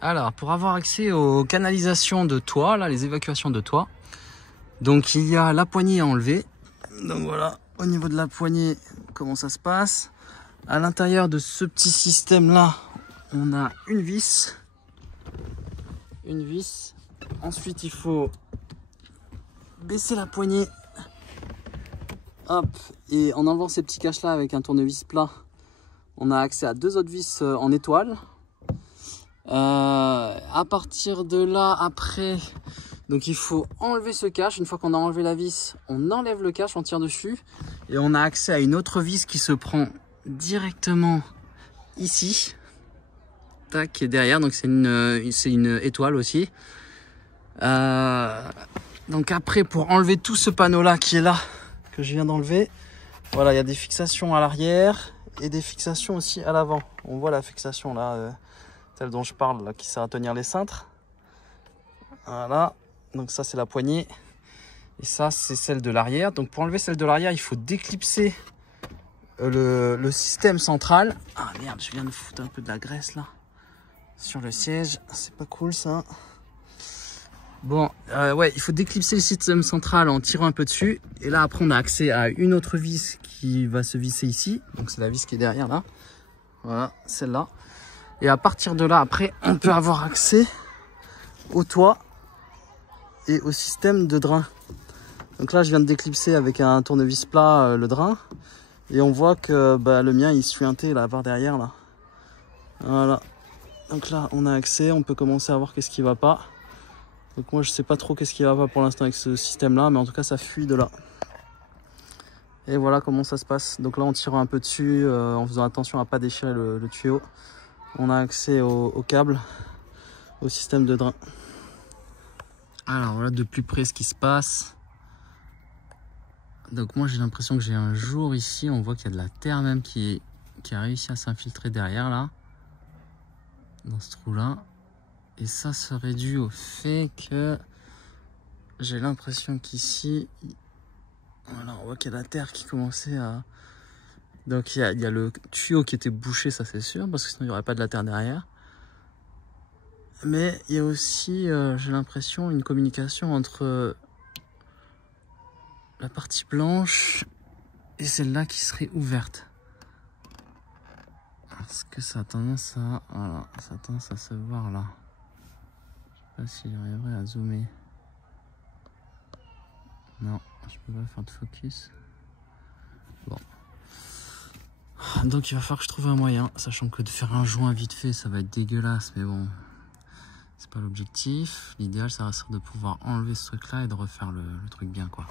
Alors, pour avoir accès aux canalisations de toit, là, les évacuations de toit, donc il y a la poignée à enlever. Donc voilà, au niveau de la poignée, comment ça se passe. À l'intérieur de ce petit système-là, on a une vis. Une vis. Ensuite, il faut baisser la poignée. Hop. Et en enlevant ces petits caches-là avec un tournevis plat, on a accès à deux autres vis en étoile. À partir de là, après, donc il faut enlever ce cache. Une fois qu'on a enlevé la vis, on enlève le cache, on tire dessus. Et on a accès à une autre vis qui se prend directement ici. Tac, qui est derrière. Donc c'est une étoile aussi. Donc après, pour enlever tout ce panneau-là qui est là, que je viens d'enlever, voilà, il y a des fixations à l'arrière et des fixations aussi à l'avant. On voit la fixation là, celle dont je parle, là, qui sert à tenir les cintres. Voilà, donc ça c'est la poignée. Et ça c'est celle de l'arrière. Donc pour enlever celle de l'arrière, il faut déclipser le système central. Ah merde, je viens de foutre un peu de la graisse là sur le siège. C'est pas cool ça. Bon, ouais, il faut déclipser le système central en tirant un peu dessus. Et là après on a accès à une autre vis qui va se visser ici. Donc c'est la vis qui est derrière là. Voilà, celle-là. Et à partir de là, après, on peut avoir accès au toit et au système de drain. Donc là, je viens de déclipser avec un tournevis plat le drain. Et on voit que le mien, il suintait là, par derrière. Là. Voilà. Donc là, on a accès, on peut commencer à voir qu'est-ce qui va pas. Donc moi, je sais pas trop qu'est-ce qui va pas pour l'instant avec ce système-là. Mais en tout cas, ça fuit de là. Et voilà comment ça se passe. Donc là, en tirant un peu dessus, en faisant attention à pas déchirer le tuyau. On a accès au câble, au système de drain. Alors voilà de plus près ce qui se passe. Donc moi j'ai l'impression que j'ai un jour ici. On voit qu'il y a de la terre même qui a réussi à s'infiltrer derrière là. Dans ce trou là. Et ça serait dû au fait que j'ai l'impression qu'ici, voilà, on voit qu'il y a de la terre qui commençait à... Donc il y a le tuyau qui était bouché, ça c'est sûr, parce que sinon il n'y aurait pas de la terre derrière. Mais il y a aussi, j'ai l'impression, une communication entre la partie blanche et celle-là qui serait ouverte. Parce que ça a tendance à... Voilà, ça a tendance à se voir là. Je sais pas si j'arriverai à zoomer. Non, je peux pas faire de focus. Bon. Donc il va falloir que je trouve un moyen, sachant que de faire un joint vite fait, ça va être dégueulasse, mais bon, c'est pas l'objectif. L'idéal, ça serait de pouvoir enlever ce truc-là et de refaire le truc bien, quoi.